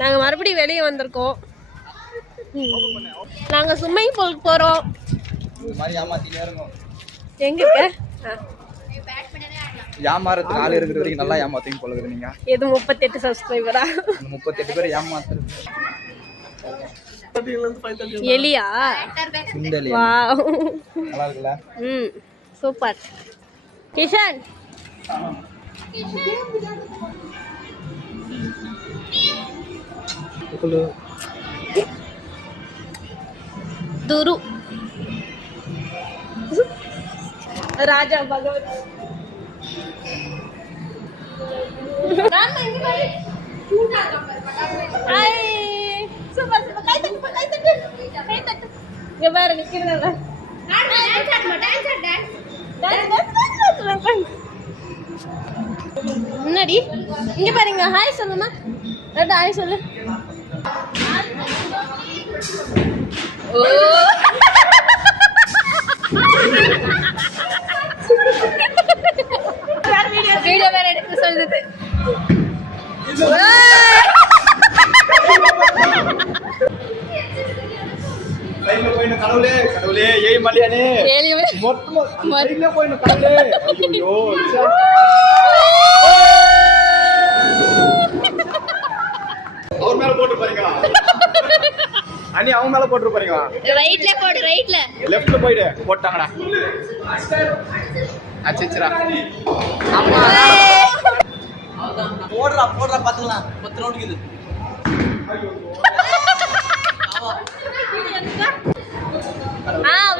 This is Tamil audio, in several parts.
நாங்கள் மறுபடியும் வெளியே வந்திருக்கோம். நாங்கள் ஸ்விம்மிங் பூலுக்கு போகிறோம். எங்க இருக்க? ஏமாறதுக்கு ஆள் இருக்கிற வரைக்கும் நல்லா ஏமாத்தீங்க போல இருக்கு. நீங்க எது 38 சப்ஸ்கிரைபரா? 38 பேர் ஏமாத்துறது. எலியா? வாவ், நல்லா இருக்குல்ல? சூப்பர். கிஷன் துரு ராஜா பகவத் சூப்பர் சூப்பர். கை தட்டு கை தட்டு கை தட்டு. இங்க பாரு நிக்கிறத. முன்னாடி இங்க பாருங்க. ஹாய் சொல்லுமா. ரெண்டு ஹாய் சொல்லு. ஓ வீடியோ வேற எடுக்க சொல்லுது. கடவுளே கடவுளே ஏய் மலியானே மொத்தமா போயின கடவுளே. ஐயோ அவர் மேல போட்டு பாருங்க. அண்ணி அவங்க மேல போட்டு பாருங்க. ரைட்ல போடு. ரைட்ல லெஃப்ட்ல போய்டு. போட்டாங்கடா. அச்சச்சரா. அம்மா போடுறா போடுறா பாத்துக்கலாம். 10 ரவுண்ட் இது.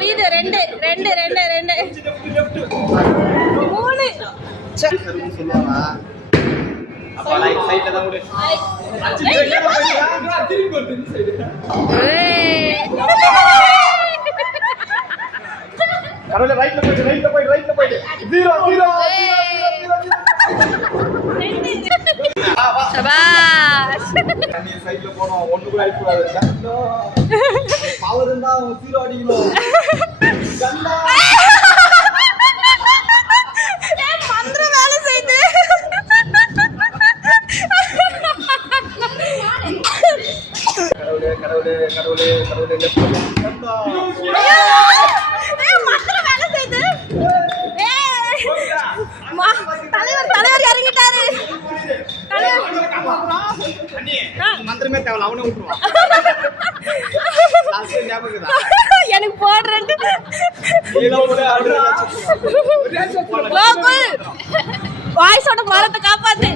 வீடு 2 2 2 2 3 சரி சொல்லுவாங்க. அப்ப ரைட் சைடுல தான் ஓடு. திருப்பி போடு இந்த சைடு. கடவுளே ரைட்ல போய்டு. 0 சபாஷ். நீ சைடுல போறோம். ஒண்ணு கூட அடிக்க கூடாது. பவர் இருந்தா 0 அடிக்கணும். கண்ணா மந்திர வேலை செய்து. கடவுளே கடவுளே கடவுளே கடவுளே லெஃப்ட் கண்ணா. மந்திர வேலை செய்து. தலைவர் இறங்கிட்டாரு. மந்திரமே தேவல. அவனே விட்டுருவான். எனக்கு போடுறேன். வாய்ஸோட மரத்தை காப்பாத்து.